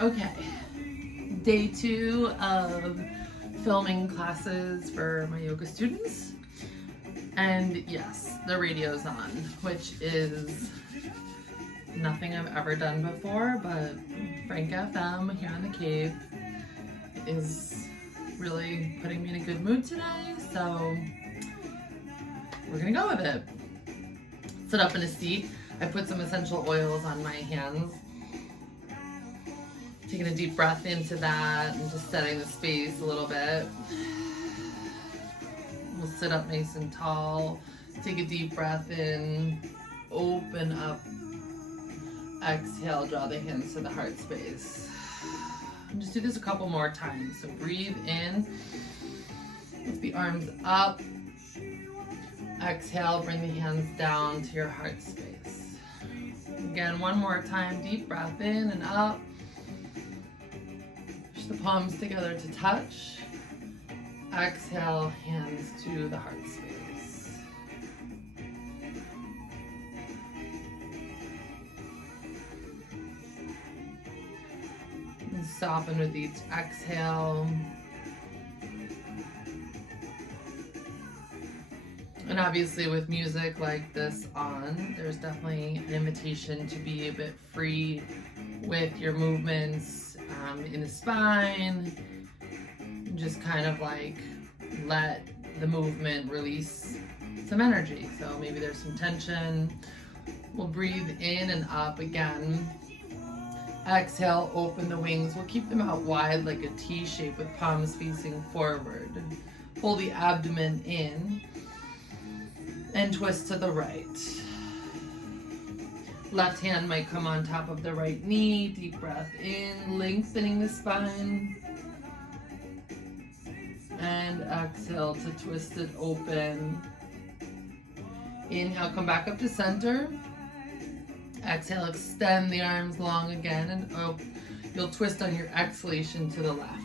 Okay, day 2 of filming classes for my yoga students. And yes, the radio's on, which is nothing I've ever done before, but Frank FM here in the Cape is really putting me in a good mood today, so we're gonna go with it. Sit up in a seat. I put some essential oils on my hands. Taking a deep breath into that and just setting the space a little bit. We'll sit up nice and tall. Take a deep breath in. Open up. Exhale, draw the hands to the heart space. And just do this a couple more times. So breathe in. Lift the arms up. Exhale, bring the hands down to your heart space. Again, one more time. Deep breath in and up. Push the palms together to touch. Exhale, hands to the heart space. And soften with each exhale. And obviously with music like this on, there's definitely an invitation to be a bit free with your movements in the spine. Just kind of like let the movement release some energy. So maybe there's some tension. We'll breathe in and up again. Exhale, open the wings. We'll keep them out wide like a T shape with palms facing forward. Pull the abdomen in and twist to the right. Left hand might come on top of the right knee. Deep breath in, lengthening the spine. And exhale to twist it open. Inhale, come back up to center. Exhale, extend the arms long again, and you'll twist on your exhalation to the left.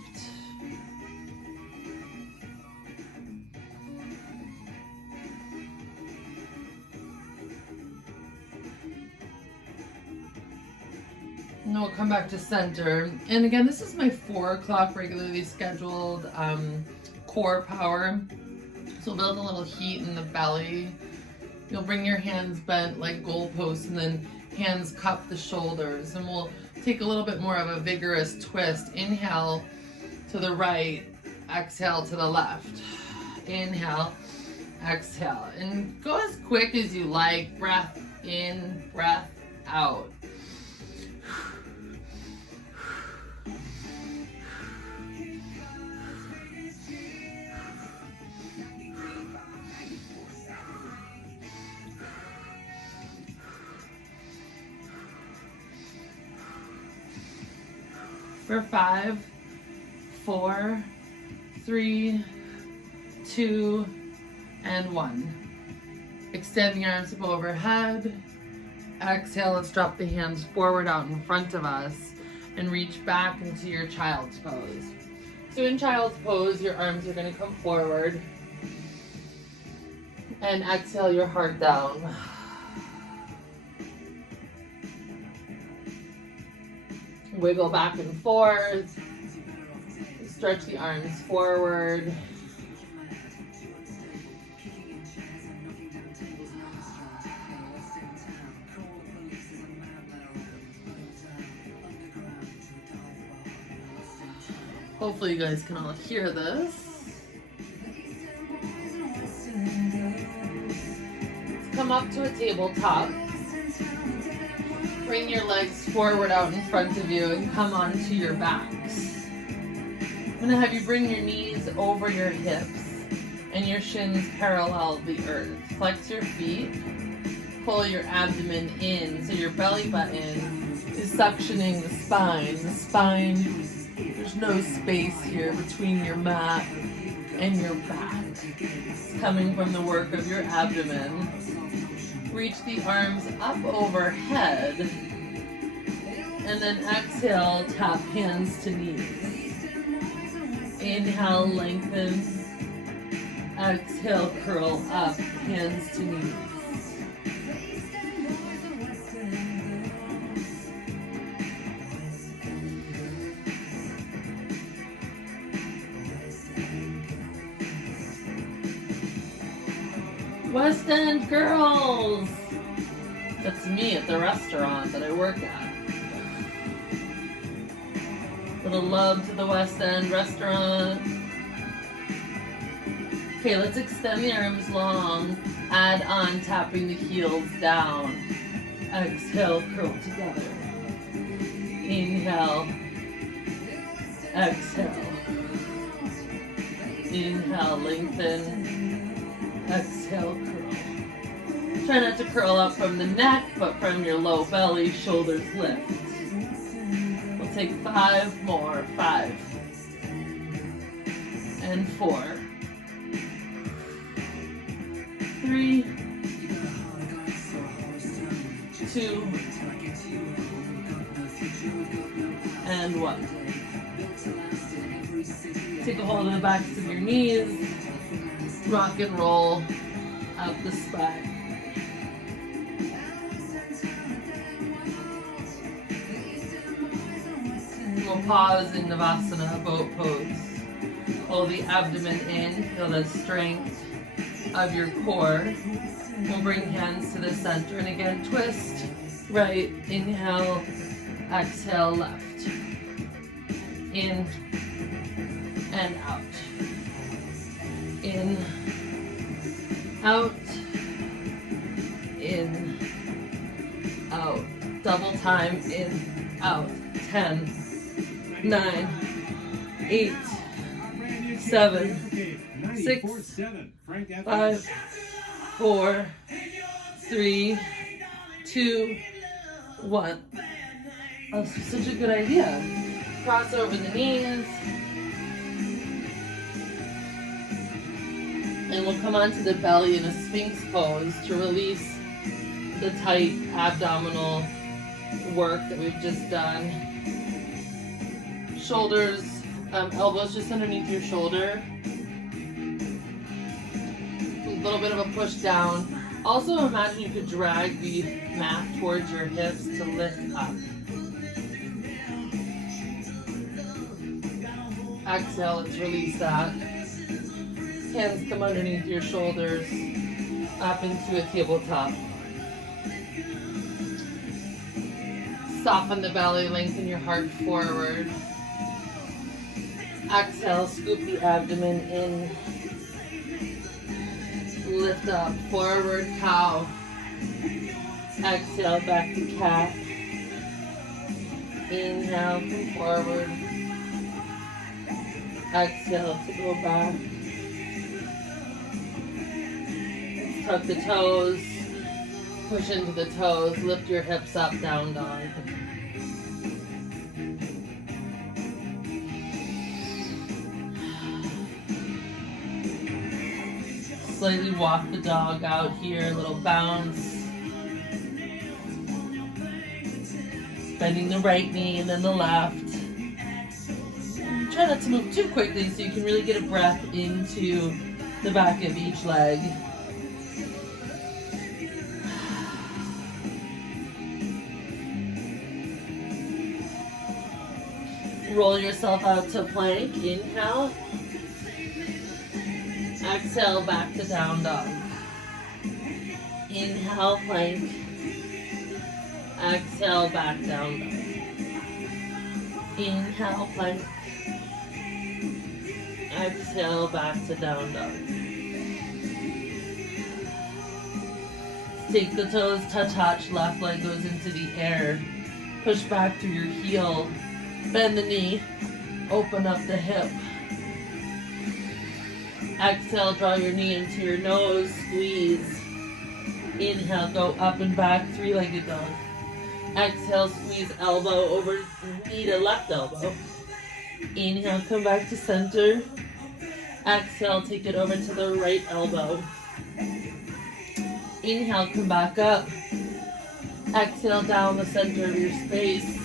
And we'll come back to center. And again, this is my 4 o'clock regularly scheduled core power. So build a little heat in the belly. You'll bring your hands bent like goalposts and then hands cup the shoulders. And we'll take a little bit more of a vigorous twist. Inhale to the right, exhale to the left. Inhale, exhale. And go as quick as you like. Breath in, breath out. For 5, 4, 3, 2, and 1. Extend the arms up overhead. Exhale, let's drop the hands forward out in front of us and reach back into your child's pose. So in child's pose, your arms are going to come forward. And exhale your heart down. Wiggle back and forth. Stretch the arms forward. Hopefully you guys can all hear this. Let's come up to a tabletop. Bring your legs forward out in front of you and come onto your backs. I'm going to have you bring your knees over your hips and your shins parallel the earth. Flex your feet. Pull your abdomen in so your belly button is suctioning the spine. The spine, there's no space here between your mat and your back. It's coming from the work of your abdomen. Reach the arms up overhead, and then exhale, tap hands to knees. Inhale, lengthen. Exhale, curl up, hands to knees. West End girls! That's me at the restaurant that I work at. Little love to the West End restaurant. Okay, let's extend the arms long. Add on, tapping the heels down. Exhale, curl together. Inhale. Exhale. Inhale, lengthen. Exhale, curl. Try not to curl up from the neck, but from your low belly, shoulders lift. We'll take 5 more. 5. And 4. 3. 2. And 1. Take a hold of the backs of your knees. Rock and roll up the spine. We'll pause in Navasana, boat pose. Pull the abdomen in, feel the strength of your core. We'll bring hands to the center and again twist. Right, inhale, exhale, left. In and out. In, out, in, out. Double time, in, out. 10, 9, 8, 7, 6, 5, 4, 3, 2, 1. Oh, such a good idea. Cross over the knees. And we'll come onto the belly in a Sphinx pose to release the tight abdominal work that we've just done. Shoulders, elbows just underneath your shoulder. A little bit of a push down. Also imagine you could drag the mat towards your hips to lift up. Exhale, let's release that. Hands come underneath your shoulders, up into a tabletop. Soften the belly, lengthen your heart forward. Exhale, scoop the abdomen in. Lift up, forward cow. Exhale, back to cat. Inhale, come forward. Exhale to go back. Tuck the toes. Push into the toes. Lift your hips up, down dog. Slightly walk the dog out here, a little bounce. Bending the right knee and then the left. Try not to move too quickly so you can really get a breath into the back of each leg. Roll yourself out to plank. Inhale. Exhale, back to down dog. Inhale, plank. Exhale, back down dog. Inhale, plank. Exhale, back to down dog. Take the toes to touch. Left leg goes into the air. Push back through your heel. Bend the knee. Open up the hip. Exhale, draw your knee into your nose, squeeze. Inhale, go up and back, three-legged dog. Exhale, squeeze elbow over knee to left elbow. Inhale, come back to center. Exhale, take it over to the right elbow. Inhale, come back up. Exhale, down the center of your space.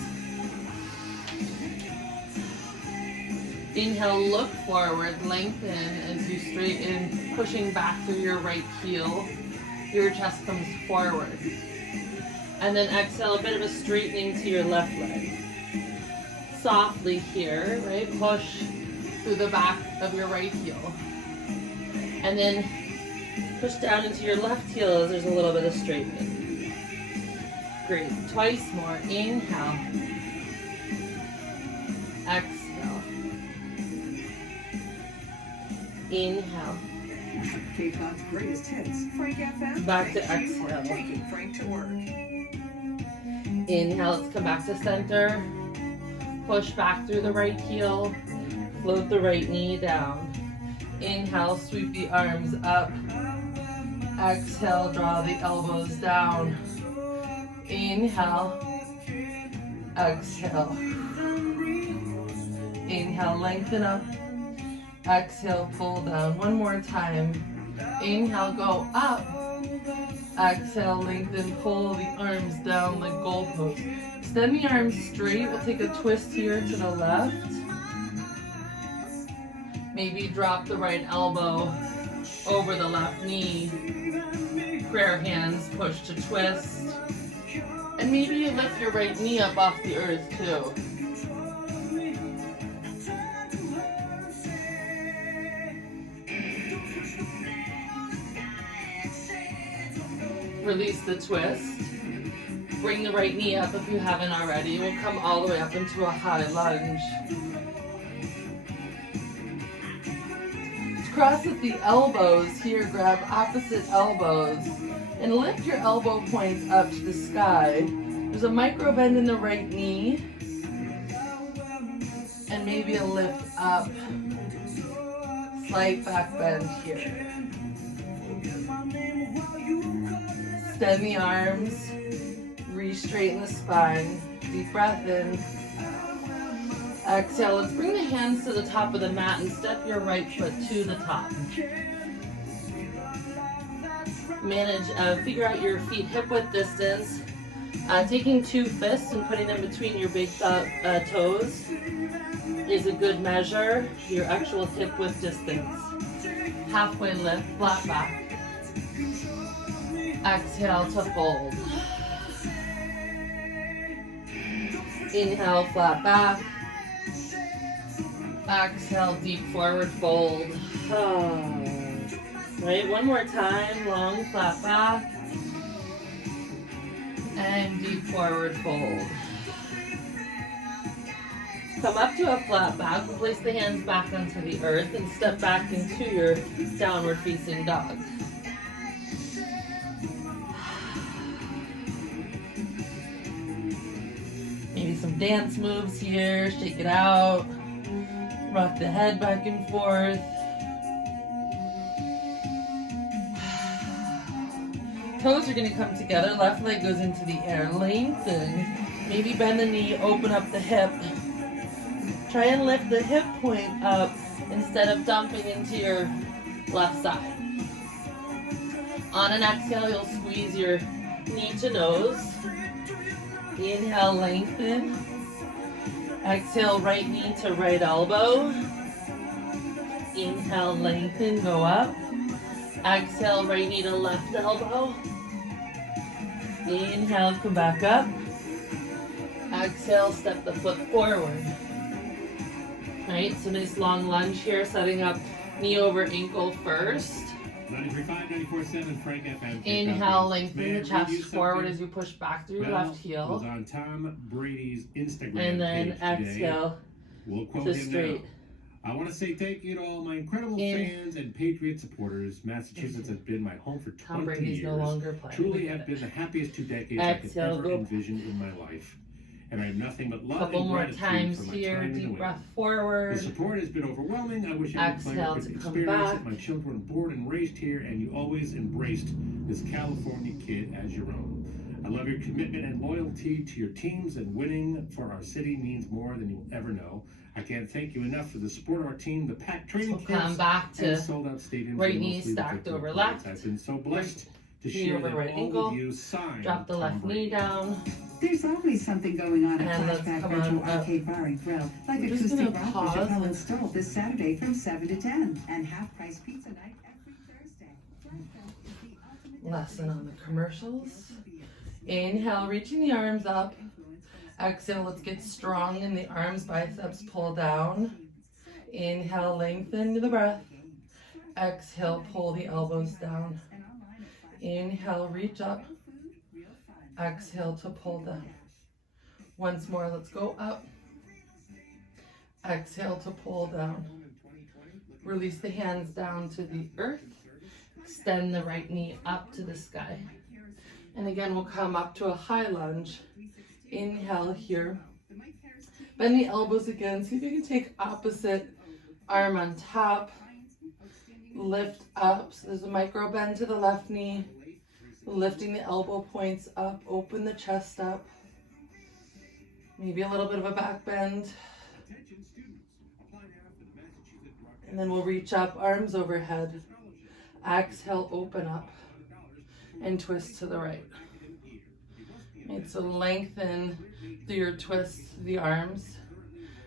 Inhale, look forward, lengthen as you straighten, pushing back through your right heel. Your chest comes forward. And then exhale, a bit of a straightening to your left leg. Softly here, right? Push through the back of your right heel. And then Push down into your left heel as there's a little bit of straightening. Great. Twice more. Inhale. Exhale. Inhale. Cape Cod's greatest hits. Frank FM. Back to exhale. Taking Frank to work. Inhale, let's come back to center. Push back through the right heel. Float the right knee down. Inhale, sweep the arms up. Exhale, draw the elbows down. Inhale. Exhale. Inhale, lengthen up. Exhale, pull down. One more time. Inhale, go up. Exhale, lengthen, pull the arms down like goalposts. Extend the arms straight. We'll take a twist here to the left. Maybe drop the right elbow over the left knee. Prayer hands, push to twist. And maybe you lift your right knee up off the earth too. Release the twist. Bring the right knee up if you haven't already. We'll come all the way up into a high lunge. Cross at the elbows here, grab opposite elbows, and lift your elbow points up to the sky. There's a micro bend in the right knee, and maybe a lift up. Slight back bend here. Extend the arms, re-straighten the spine, deep breath in. Exhale, let's bring the hands to the top of the mat and step your right foot to the top. Figure out your feet hip width distance. Taking two fists and putting them between your big toes is a good measure, your actual hip width distance. Halfway lift, flat back. Exhale to fold. Inhale, flat back. Exhale, deep forward fold. Right, one more time, long flat back. And deep forward fold. Come up to a flat back, place the hands back onto the earth and step back into your downward facing dog. Maybe some dance moves here, shake it out. Rock the head back and forth. Toes are going to come together. Left leg goes into the air. Lengthen. Maybe bend the knee, open up the hip. Try and lift the hip point up instead of dumping into your left side. On an exhale, you'll squeeze your knee to nose. Inhale, lengthen. Exhale, right knee to right elbow. Inhale, lengthen, go up. Exhale, right knee to left elbow. Inhale, come back up. Exhale, step the foot forward. Right, so nice long lunge here, setting up knee over ankle first. 93.5, 94.7, Frank FM. Inhale, lengthen the chest forward as you push back through your left heel. Was on Tom Brady's Instagram And then page exhale we'll quote to him straight. now. I want to say thank you to all my incredible fans and Patriot supporters. Massachusetts has been my home for 20 Tom Brady's years. no longer playing. Truly have been the happiest 2 decades I could Exhale, ever go. envision in my life. And I have nothing but love Couple and more gratitude times for my here, time in the deep wing. breath The forward. support has been overwhelming. I wish every player Exhale could to come experience back. it. My children were born and raised here, and you always embraced this California kid as your own. I love your commitment and loyalty to your teams, and winning for our city means more than you'll ever know. I can't thank you enough for the support of our team, the packed training So come camps, back to and sold-out stadiums. right and knee mostly the stacked victory over parades. left. I've been so blessed to Knee share over that right all ankle. of you signed Drop the Tom left Brady. knee down. There's always something going on at And let's Flashback come Retro on up. Arcade Bar and Grill, like We're just acoustic gonna rock with pause Chappelle and- and Stoll this Saturday from 7 to 10, and half-price pizza night every Thursday. Flashback is the ultimate Lesson on the commercials. destination. Inhale, reaching the arms up. Exhale, let's get strong in the arms, biceps pull down. Inhale, lengthen the breath. Exhale, pull the elbows down. Inhale, reach up. Exhale to pull down. Once more, let's go up. Exhale to pull down. Release the hands down to the earth. Extend the right knee up to the sky. And again, we'll come up to a high lunge. Inhale here. Bend the elbows again. See if you can take opposite arm on top. Lift up. So there's a micro bend to the left knee. Lifting the elbow points up. Open the chest up. Maybe a little bit of a back bend. And then we'll reach up, arms overhead. Exhale, open up. And twist to the right. Right, so lengthen through your twists, the arms.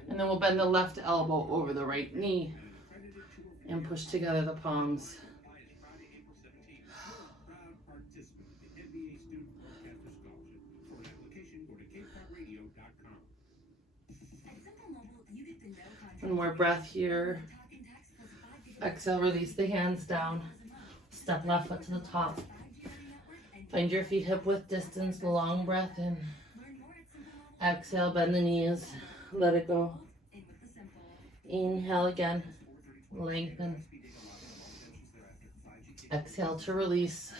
And then we'll bend the left elbow over the right knee. And push together the palms. One more breath here. Exhale, release the hands down. Step left foot to the top. Find your feet hip width distance, long breath in. Exhale, bend the knees, let it go. Inhale again, lengthen. Exhale to release.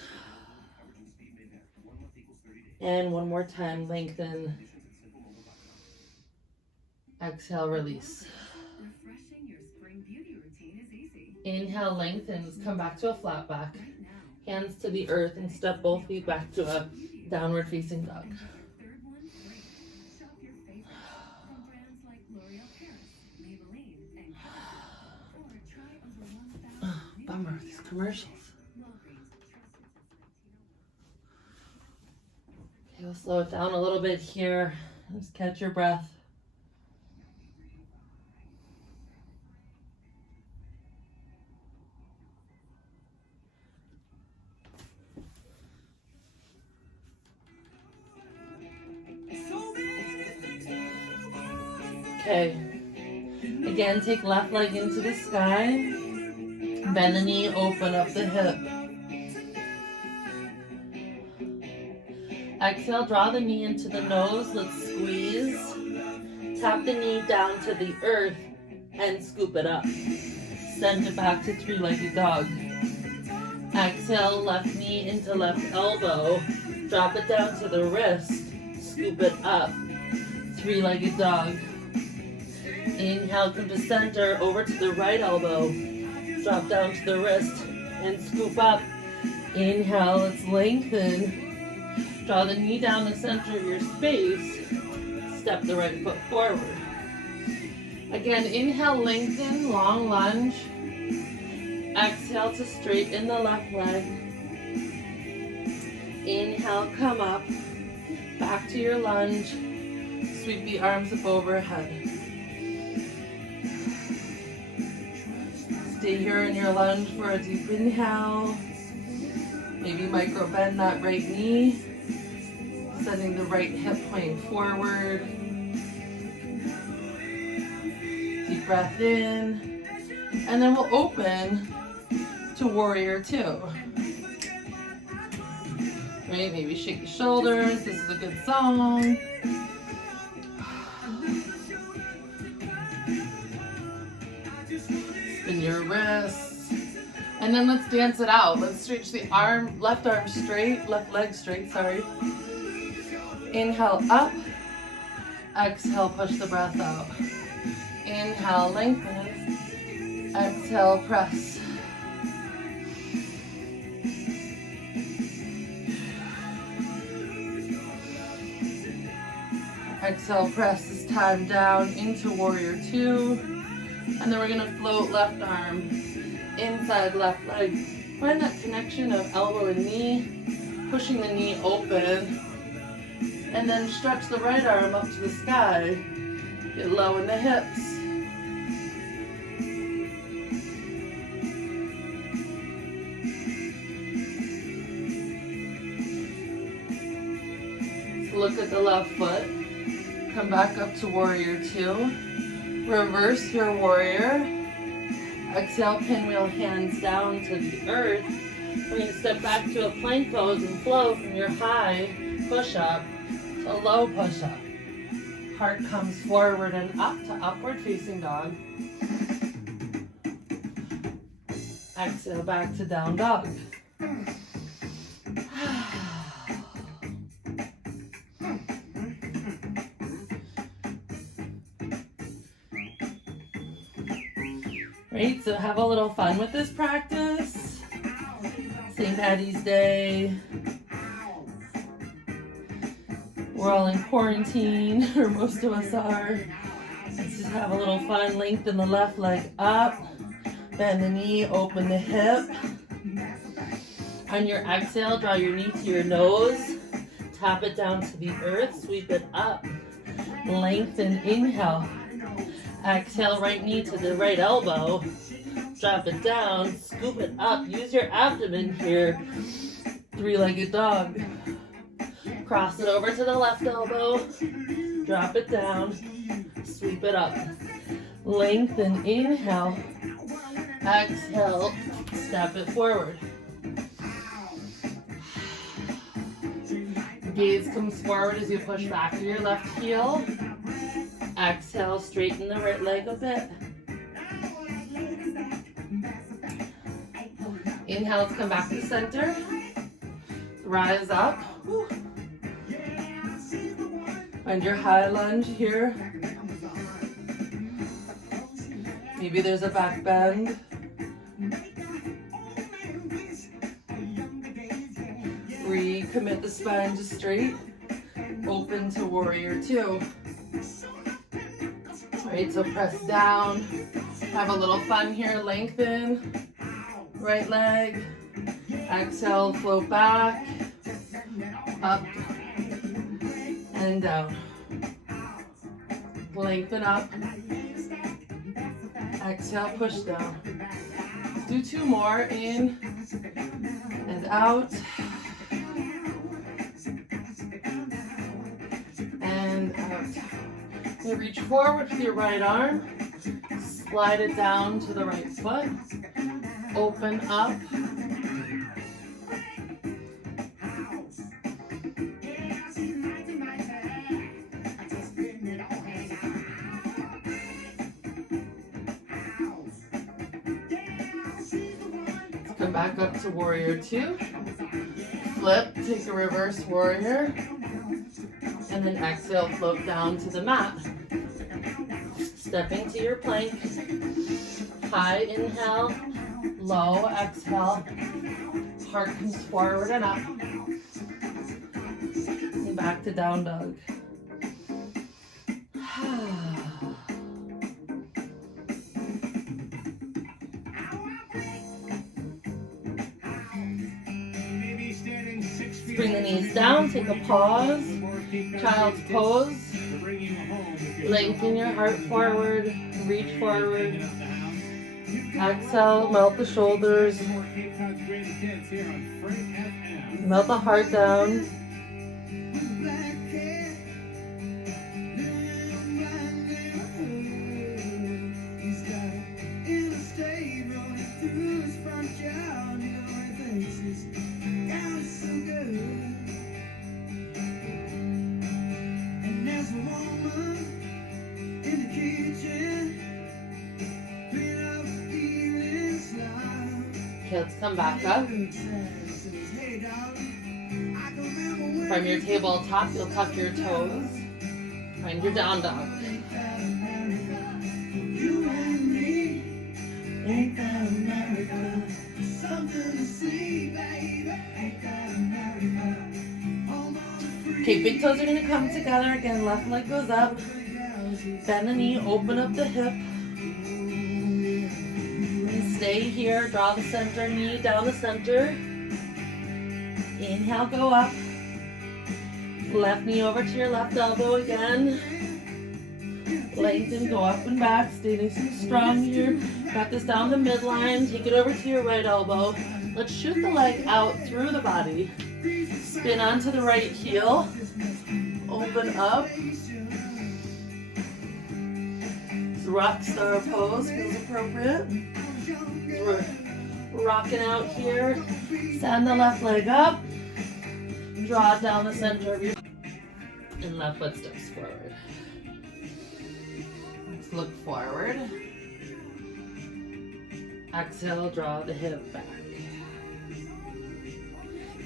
And one more time, lengthen. Exhale, release. Inhale, lengthens, come back to a flat back. Hands to the earth and step both feet back to a downward facing dog. Oh, bummer, these commercials. Okay, we'll slow it down a little bit here. Just catch your breath. Okay, again, take left leg into the sky, bend the knee, open up the hip. Exhale, draw the knee into the nose, let's squeeze. Tap the knee down to the earth and scoop it up. Send it back to three-legged dog. Exhale, left knee into left elbow, drop it down to the wrist, scoop it up. Three-legged dog. Inhale, come to center, over to the right elbow. Drop down to the wrist and scoop up. Inhale, let's lengthen. Draw the knee down the center of your space. Step the right foot forward. Again, inhale, lengthen, long lunge. Exhale to straighten the left leg. Inhale, come up. Back to your lunge. Sweep the arms up overhead. Stay here in your lunge for a deep inhale. Maybe micro bend that right knee. Sending the right hip point forward. Deep breath in. And then we'll open to warrior two. Right, maybe shake the shoulders. This is a good song. Spin your wrists. And then let's dance it out. Let's stretch the arm, left arm straight, left leg straight, sorry. Inhale up. Exhale, push the breath out. Inhale, lengthen. Exhale, press. Exhale, press this time down into warrior two. And then we're gonna float left arm inside left leg. Find that connection of elbow and knee, pushing the knee open. And then stretch the right arm up to the sky. Get low in the hips. So look at the left foot. Come back up to warrior two. Reverse your warrior. Exhale, pinwheel hands down to the earth. We're going to step back to a plank pose and flow from your high push-up to low push-up. Heart comes forward and up to upward facing dog. Exhale back to down dog. Right, so have a little fun with this practice. St. Patty's Day. We're all in quarantine, or most of us are. Let's just have a little fun. Lengthen the left leg up. Bend the knee, open the hip. On your exhale, draw your knee to your nose. Tap it down to the earth, sweep it up. Lengthen, inhale. Exhale, right knee to the right elbow. Drop it down, scoop it up. Use your abdomen here. Three-legged dog. Cross it over to the left elbow. Drop it down, sweep it up. Lengthen, inhale. Exhale, step it forward. Gaze comes forward as you push back to your left heel. Exhale, straighten the right leg a bit. Inhale to come back to center. Rise up. Find your high lunge here. Maybe there's a back bend. Recommit the spine to straight. Open to warrior two. Alright, so press down. Have a little fun here. Lengthen. Right leg. Exhale, float back. Up. And down. Lengthen up. Exhale, push down. Do two more. In and out. And out. You reach forward with your right arm. Slide it down to the right foot. Open up. Come back up to warrior two. Flip, take a reverse warrior. And then exhale, float down to the mat. Stepping to your plank. High inhale, low exhale. Heart comes forward and up. And back to down dog. Bring the knees down, take a pause. Child's pose. Lengthen your heart forward, reach forward. Exhale, melt the shoulders. Melt the heart down. Okay, let's come back up. From your tabletop, you'll tuck your toes. Find your down dog. Okay, big toes are going to come together. Again, left leg goes up. Bend the knee, open up the hip. Stay here, draw the center, knee down the center. Inhale, go up. Left knee over to your left elbow again. Lengthen, go up and back. Stay nice and strong here. Practice down the midline. Take it over to your right elbow. Let's shoot the leg out through the body. Spin onto the right heel. Open up. Rock star pose feels appropriate. We're rocking out here. Stand the left leg up. Draw down the center of your and left foot steps forward. Let's look forward. Exhale, draw the hip back.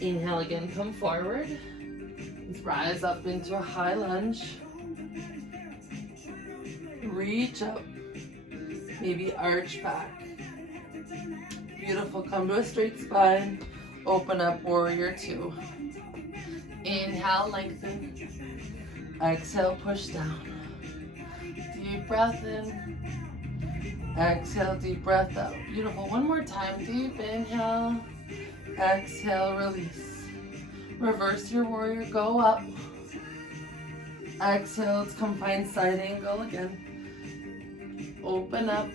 Inhale again, come forward. Let's rise up into a high lunge. Reach up. Maybe arch back. Beautiful, come to a straight spine. Open up, warrior two. Inhale, lengthen. Exhale, push down. Deep breath in. Exhale, deep breath out. Beautiful, one more time. Deep inhale. Exhale, release. Reverse your warrior, go up. Exhale, let's come find side angle again. Open up.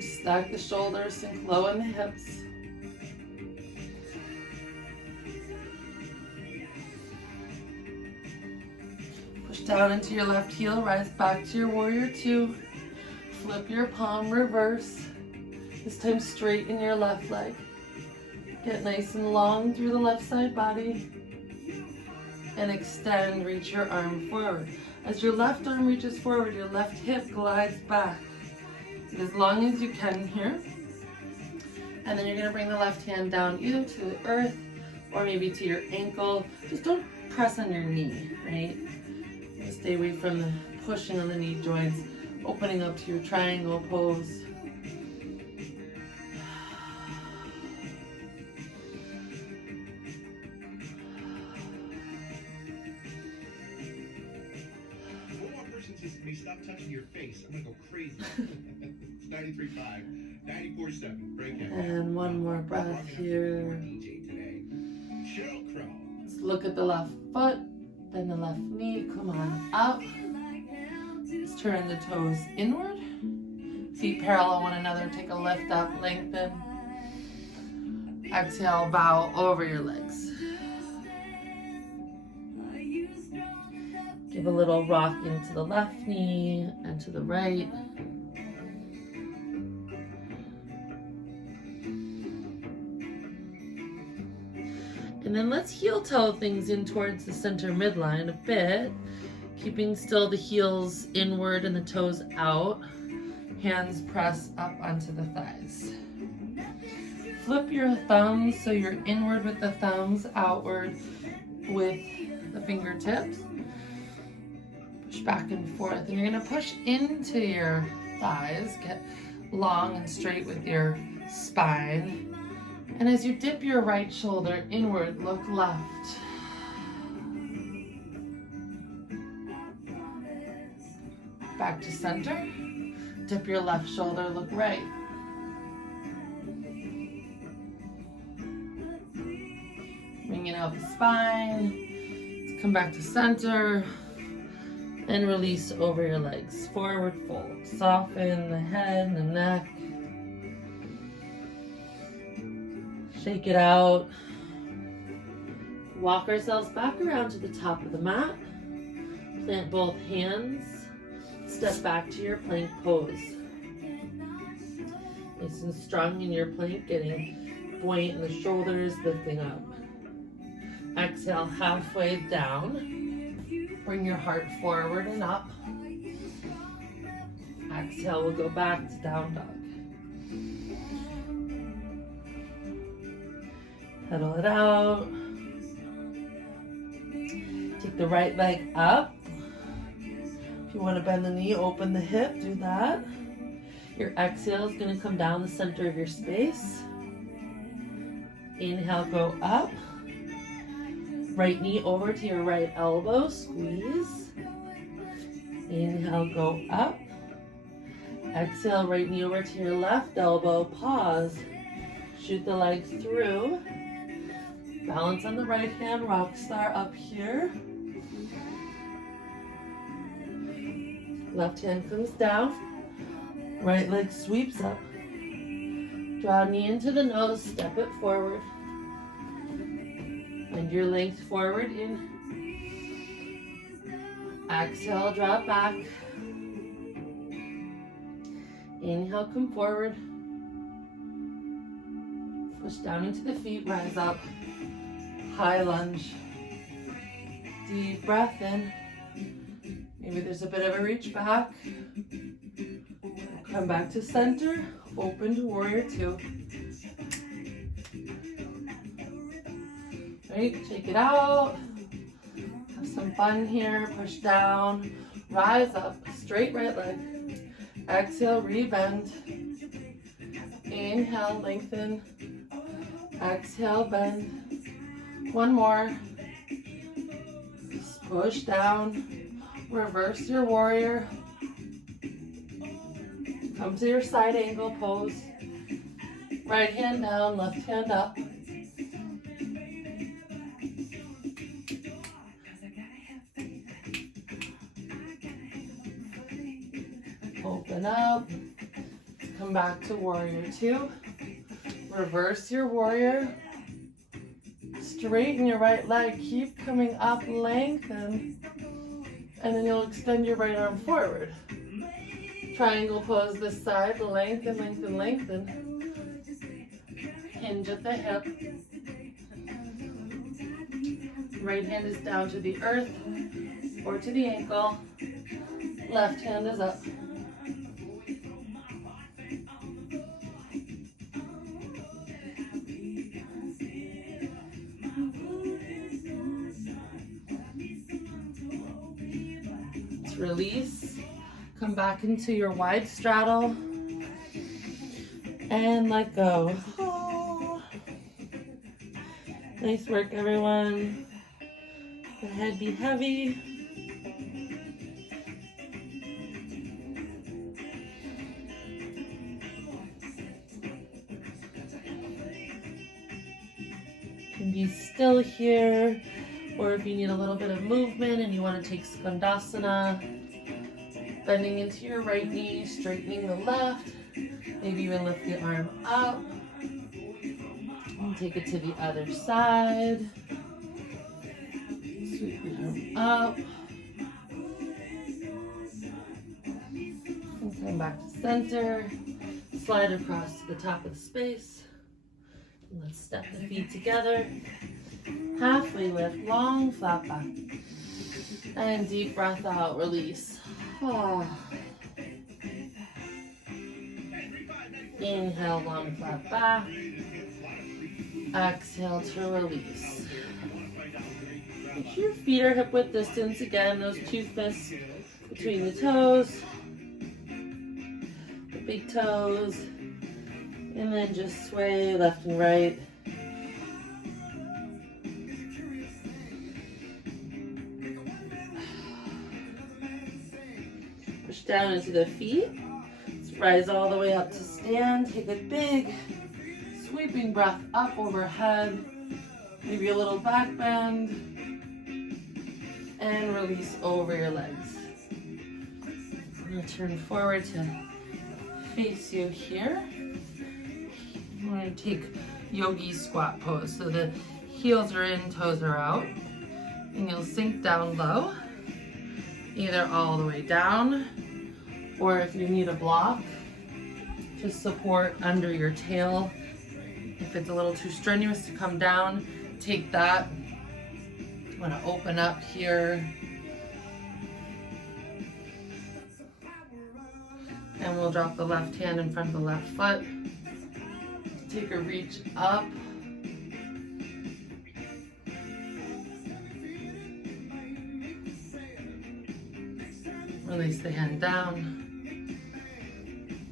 Stack the shoulders, sink low in the hips. Push down into your left heel, rise back to your warrior two. Flip your palm, reverse. This time straighten your left leg. Get nice and long through the left side body. And extend, reach your arm forward. As your left arm reaches forward, your left hip glides back. As long as you can here. And then you're gonna bring the left hand down either to the earth or maybe to your ankle. Just don't press on your knee, right? Stay away from the pushing on the knee joints, opening up to your triangle pose. Stop touching your face. I'm gonna go crazy. It's 93.5, 94.7. Break it. And one more breath here. Let's look at the left foot, then the left knee. Come on up. Let's turn the toes inward. Feet parallel one another. Take a lift up, lengthen. Exhale, bow over your legs. Give a little rock into the left knee and to the right. And then let's heel toe things in towards the center midline a bit, keeping still the heels inward and the toes out. Hands press up onto the thighs. Flip your thumbs so you're inward with the thumbs, outward with the fingertips. Push back and forth, and you're going to push into your thighs, get long and straight with your spine. And as you dip your right shoulder inward, look left. Back to center. Dip your left shoulder, look right. Bringing out the spine. Let's come back to center. And release over your legs. Forward fold. Soften the head and the neck. Shake it out. Walk ourselves back around to the top of the mat. Plant both hands. Step back to your plank pose. Nice and strong in your plank, getting buoyant in the shoulders, lifting up. Exhale, halfway down. Bring your heart forward and up. Exhale, we'll go back to down dog. Pedal it out. Take the right leg up. If you want to bend the knee, open the hip, do that. Your exhale is going to come down the center of your space. Inhale, go up. Right knee over to your right elbow, squeeze. Inhale, go up. Exhale, right knee over to your left elbow, pause. Shoot the legs through. Balance on the right hand, rock star up here. Left hand comes down. Right leg sweeps up. Draw knee into the nose, step it forward. Bend your length forward in. Exhale, drop back. Inhale, come forward. Push down into the feet, rise up. High lunge. Deep breath in. Maybe there's a bit of a reach back. Come back to center. Open to warrior two. Right, take it out. Have some fun here. Push down. Rise up. Straight right leg. Exhale, rebend. Inhale, lengthen. Exhale, bend. One more. Just push down. Reverse your warrior. Come to your side angle pose. Right hand down, left hand up. Open up. Come back to warrior two. Reverse your warrior. Straighten your right leg. Keep coming up, lengthen. And then you'll extend your right arm forward. Triangle pose this side. Lengthen, lengthen, lengthen. Hinge at the hip. Right hand is down to the earth or to the ankle. Left hand is up. Release. Come back into your wide straddle and let go. Oh. Nice work, everyone. The head be heavy. Can be still here. Or if you need a little bit of movement and you want to take Skandasana, bending into your right knee, straightening the left, maybe even lift the arm up, and take it to the other side, sweep the arm up, and come back to center, slide across to the top of the space, and let's step the feet together. Halfway lift, long flat back. And deep breath out, release. Oh. Inhale, long flat back. Exhale to release. Make sure your feet are hip width distance. Again, those two fists between the toes. The big toes. And then just sway left and right. Down into the feet. Let's rise all the way up to stand. Take a big sweeping breath up overhead. Maybe a little back bend. And release over your legs. I'm going to turn forward to face you here. I'm going to take yogi squat pose. So the heels are in, toes are out. And you'll sink down low. Either all the way down, or if you need a block, just support under your tail. If it's a little too strenuous to come down, take that. I'm gonna open up here. And we'll drop the left hand in front of the left foot. Take a reach up. Release the hand down.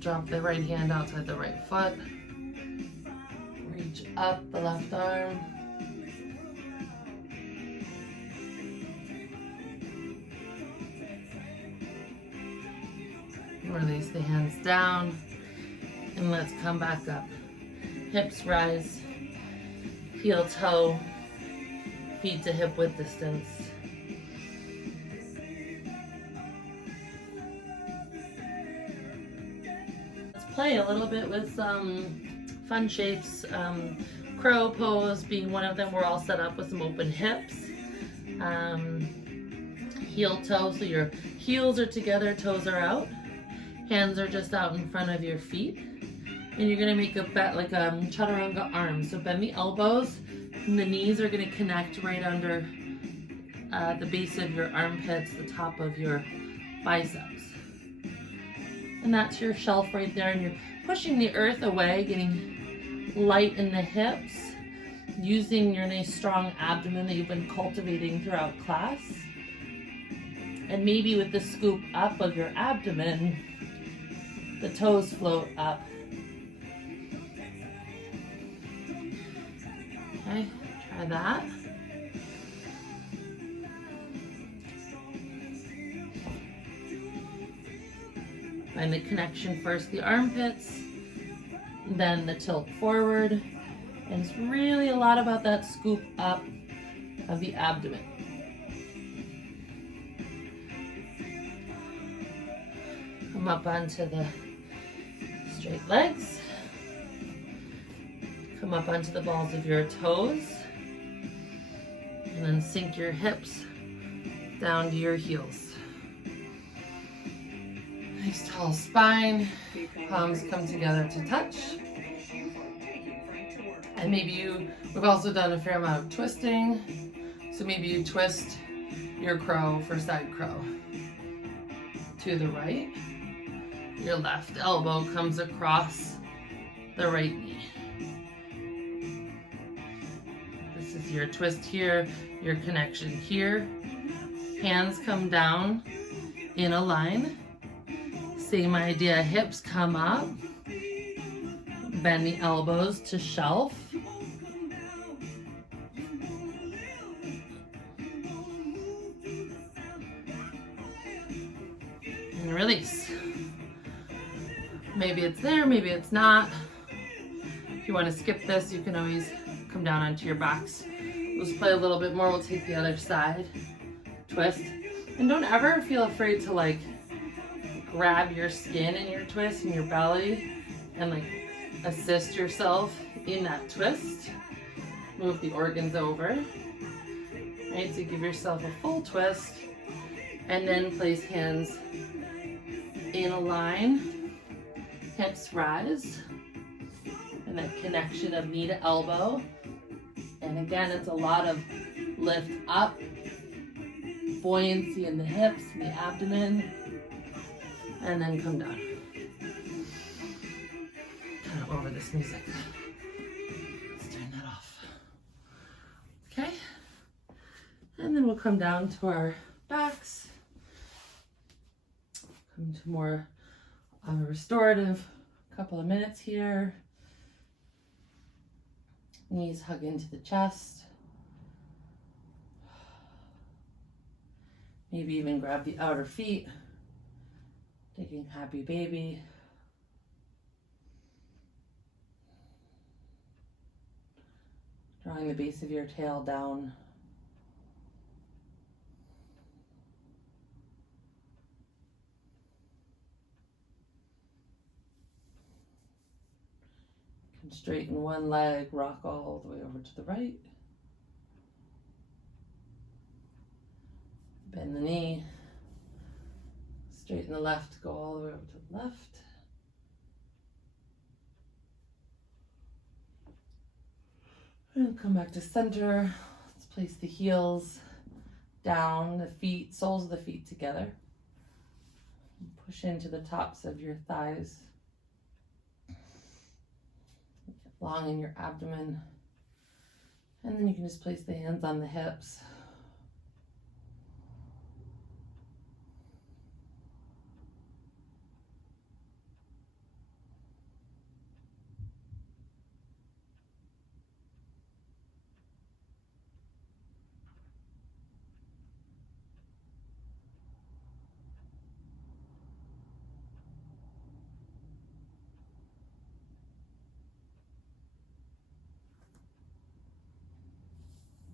Drop the right hand outside the right foot. Reach up the left arm. Release the hands down. And let's come back up. Hips rise. Heel toe. Feet to hip width distance. Play a little bit with some fun shapes. Crow pose being one of them. We're all set up with some open hips. Heel toe, so your heels are together, toes are out. Hands are just out in front of your feet. And you're gonna make a like a chaturanga arm. So bend the elbows, and the knees are gonna connect right under the base of your armpits, the top of your biceps. And that's your shelf right there, and you're pushing the earth away, getting light in the hips, using your nice strong abdomen that you've been cultivating throughout class. And maybe with the scoop up of your abdomen, the toes float up. Okay, try that. Find the connection first, the armpits, then the tilt forward. And it's really a lot about that scoop up of the abdomen. Come up onto the straight legs. Come up onto the balls of your toes. And then sink your hips down to your heels. Nice tall spine. Palms come together to touch. And maybe we've also done a fair amount of twisting. So maybe you twist your crow for side crow. To the right. Your left elbow comes across the right knee. This is your twist here, your connection here. Hands come down in a line. Same idea, hips come up. Bend the elbows to shelf. And release. Maybe it's there, maybe it's not. If you want to skip this, you can always come down onto your backs. Let's play a little bit more. We'll take the other side. Twist. And don't ever feel afraid to like grab your skin in your twist and your belly and like assist yourself in that twist. Move the organs over. Right, so give yourself a full twist and then place hands in a line. Hips rise, and that connection of knee to elbow. And again, it's a lot of lift up, buoyancy in the hips, and the abdomen, and then come down. Kind of over this music. Let's turn that off. Okay, and then we'll come down to our backs. Come to more a restorative couple of minutes here. Knees hug into the chest. Maybe even grab the outer feet. Taking happy baby. Drawing the base of your tail down. Straighten one leg, rock all the way over to the right. Bend the knee. Straighten the left, go all the way over to the left. And come back to center. Let's place the heels down, the feet, soles of the feet together. And push into the tops of your thighs. Long in your abdomen, and then you can just place the hands on the hips.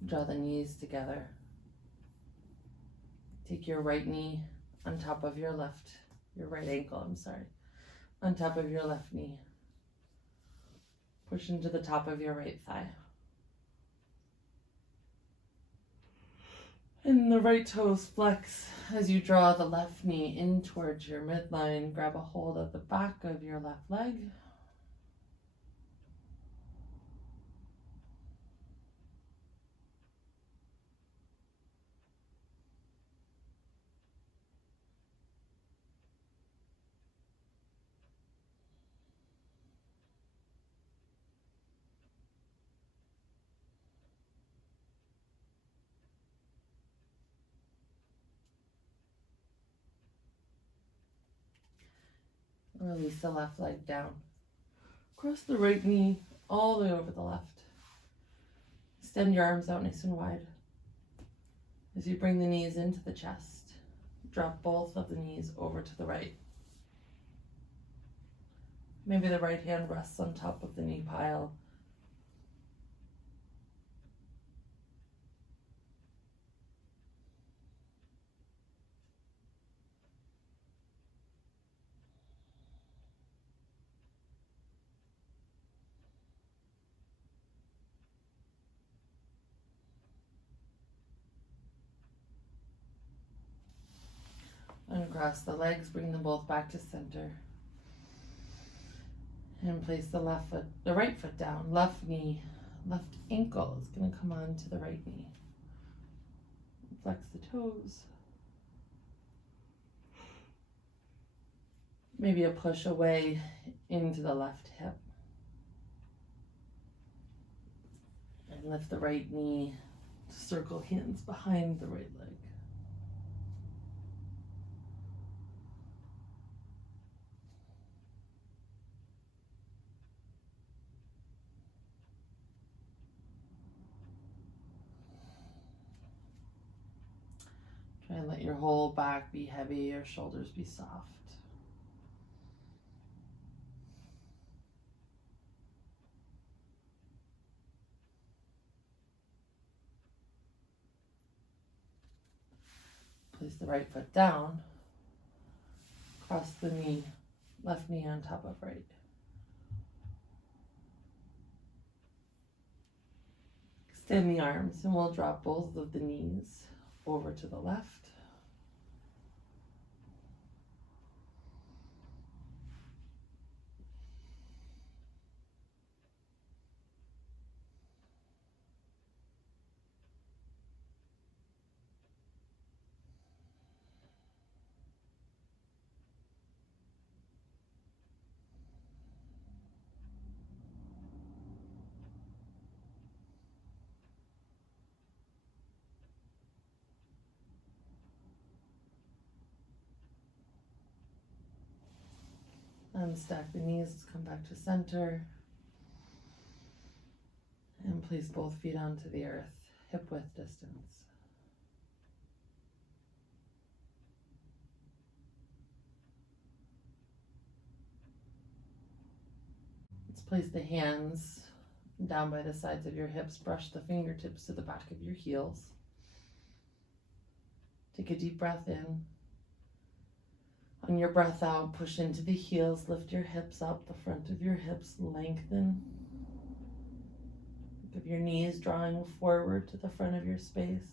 Draw the knees together. Take your right knee on top of your right ankle, on top of your left knee. Push into the top of your right thigh. And the right toes flex as you draw the left knee in towards your midline. Grab a hold of the back of your left leg. Release the left leg down. Cross the right knee all the way over the left. Extend your arms out nice and wide. As you bring the knees into the chest, drop both of the knees over to the right. Maybe the right hand rests on top of the knee pile. Uncross the legs, bring them both back to center. And place the right foot down. Left knee, left ankle is going to come on to the right knee. Flex the toes. Maybe a push away into the left hip. And lift the right knee to circle hands behind the right leg. Try and let your whole back be heavy, your shoulders be soft. Place the right foot down. Cross the knee, left knee on top of right. Extend the arms and we'll drop both of the knees over to the left. Unstack the knees, come back to center. And place both feet onto the earth, hip width distance. Let's place the hands down by the sides of your hips. Brush the fingertips to the back of your heels. Take a deep breath in. On your breath out, push into the heels, lift your hips up, the front of your hips lengthen. Think of your knees drawing forward to the front of your space.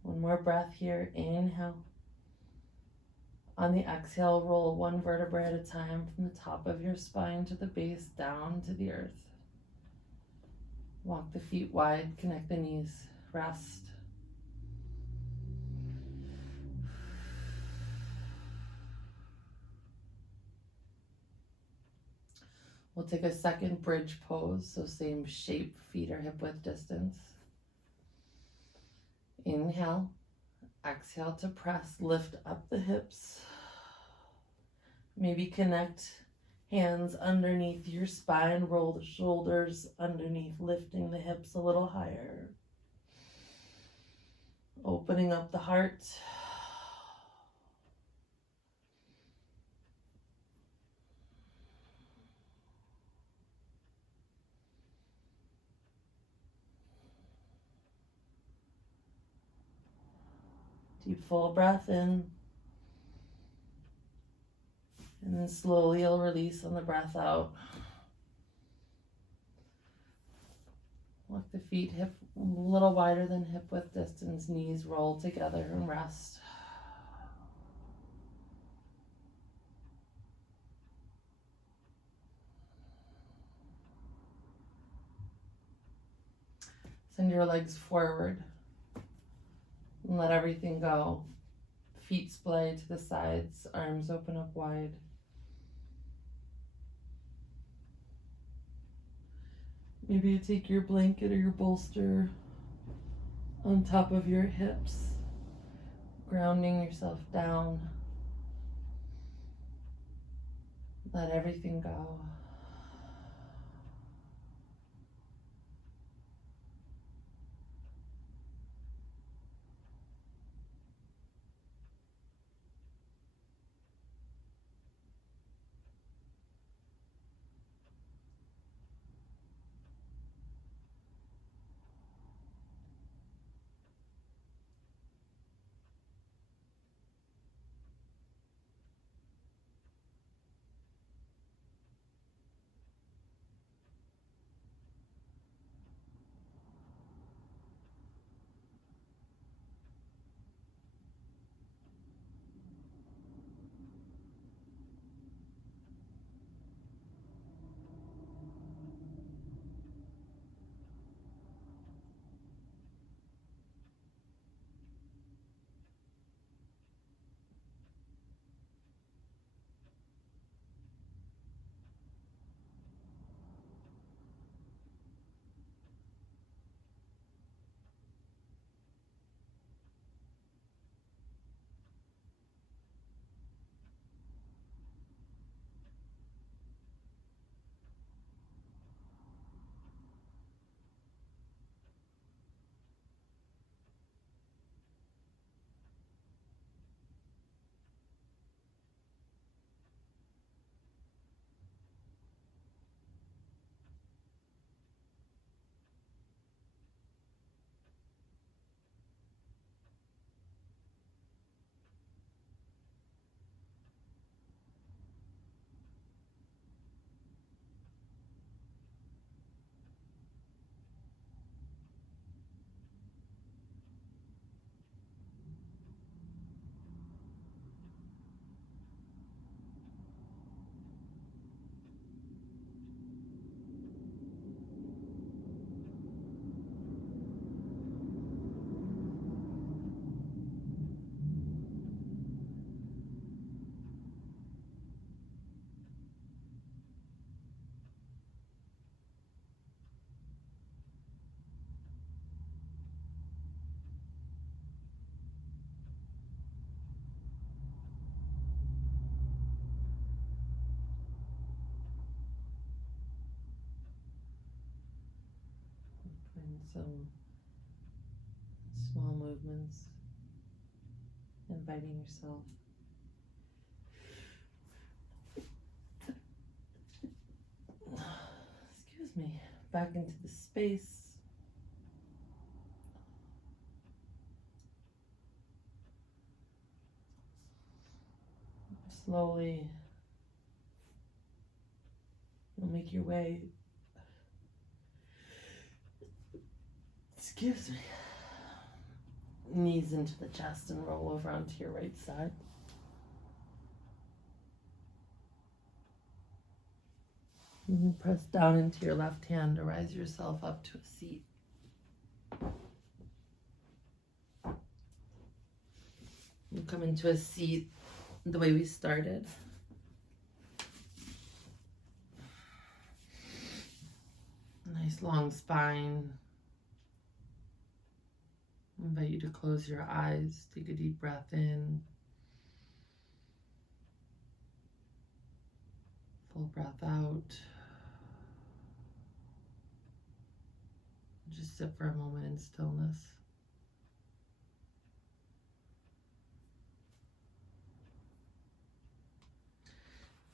One more breath here, inhale. On the exhale, roll one vertebra at a time from the top of your spine to the base, down to the earth. Walk the feet wide, connect the knees, rest. We'll take a second bridge pose, so same shape, feet are hip width distance. Inhale, exhale to press, lift up the hips. Maybe connect hands underneath your spine, roll the shoulders underneath, lifting the hips a little higher. Opening up the heart. Deep full breath in. And then slowly you'll release on the breath out. Walk the feet hip a little wider than hip width distance. Knees roll together and rest. Send your legs forward and let everything go. Feet splay to the sides, arms open up wide. Maybe you take your blanket or your bolster on top of your hips, grounding yourself down. Let everything go. And some small movements, inviting yourself back into the space. Slowly, you'll make your way, knees into the chest and roll over onto your right side. And press down into your left hand to rise yourself up to a seat. You come into a seat the way we started. Nice long spine. I invite you to close your eyes. Take a deep breath in. Full breath out. Just sit for a moment in stillness.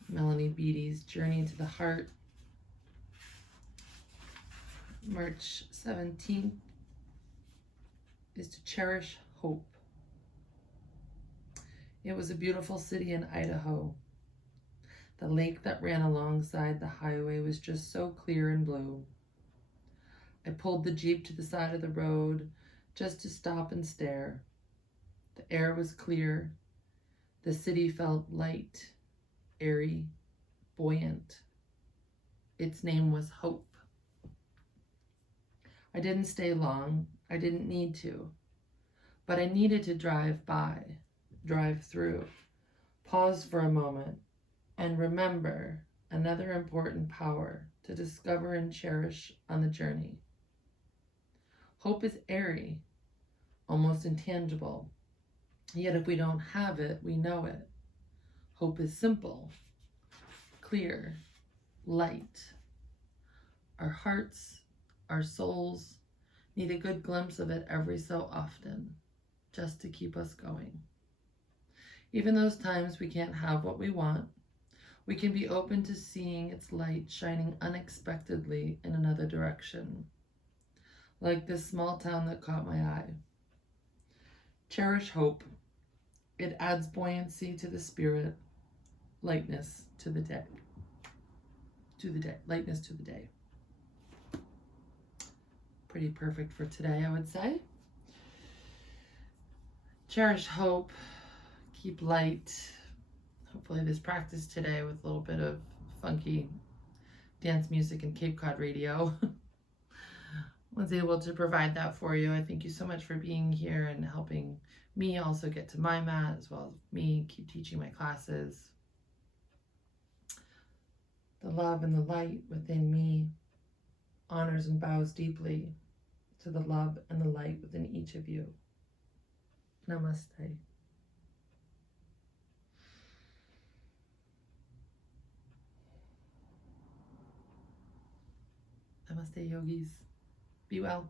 Melanie Beattie's Journey to the Heart, March 17th, is to cherish hope. It was a beautiful city in Idaho. The lake that ran alongside the highway was just so clear and blue. I pulled the Jeep to the side of the road just to stop and stare. The air was clear. The city felt light, airy, buoyant. Its name was Hope. I didn't stay long. I didn't need to. But I needed to drive by, drive through, pause for a moment, and remember another important power to discover and cherish on the journey. Hope is airy, almost intangible. Yet if we don't have it, we know it. Hope is simple, clear, light. Our hearts, our souls need a good glimpse of it every so often, just to keep us going. Even those times we can't have what we want, we can be open to seeing its light shining unexpectedly in another direction, like this small town that caught my eye. Cherish hope. It adds buoyancy to the spirit, lightness to the day. Lightness to the day. Pretty perfect for today, I would say. Cherish hope. Keep light. Hopefully this practice today with a little bit of funky dance music and Cape Cod radio was able to provide that for you. I thank you so much for being here and helping me also get to my mat, as well as me keep teaching my classes. The love and the light within me honors and bows deeply to the love and the light within each of you. Namaste. Namaste, yogis. Be well.